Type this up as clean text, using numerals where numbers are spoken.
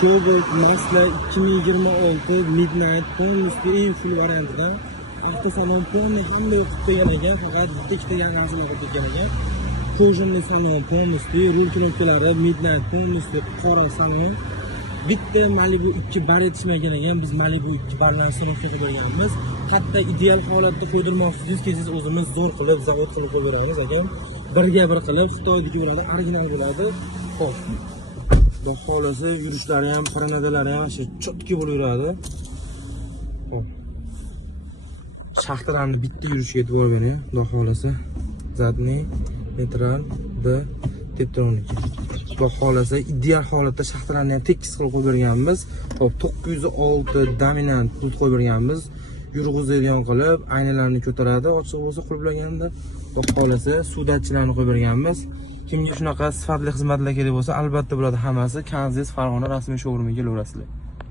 Cobalt Masla 2026 Midnight polностью eng full variantida avtosalon polni hamma yo'qib degan ekan, faqat bitta ikkita yangisini qilib degan ekan. Kojinli salon polностью, rul knopkalari Midnight polностью qora salon. Bitta Malibu 2 bar yetishmagan ekan, biz Malibu 2 barlarni sinovga qilib berganmiz. Hatto ideal holatda qo'ydirmoqchisiz, siz o'zimiz zo'r qilib, zavod qilib qo'ydiramiz ekan. Birga bir qilib Xitoydagi bo'ladi, original bo'ladi. Xo'p. Xudo xolasa yurishlari ham, promenadalari ham shu chotki bo'lib yuradi. Xo'p. Shaxtalarni bitta yurishiga e'tibor bering, xudo xolasa. Zadniy, neytral, D, Teptronik. Xudo xolasa ideal holatda shaxtalarni ham tekis qilib qo'yib berganmiz. Xo'p, 906 dominant pult qo'yib berganmiz. Yurg'izadigan qilib, aynalarni ko'taradi, ochiq bo'lsa qulflaganda. Xudo xolasa suvdatchilarni qo'yib berganmiz. Kimga shunaqa sifatli xizmatlar kerak bo'lsa, albatta bo'ladi hammasi. Kanziz Farg'ona rasmiy showroomiga kelaverasizlar.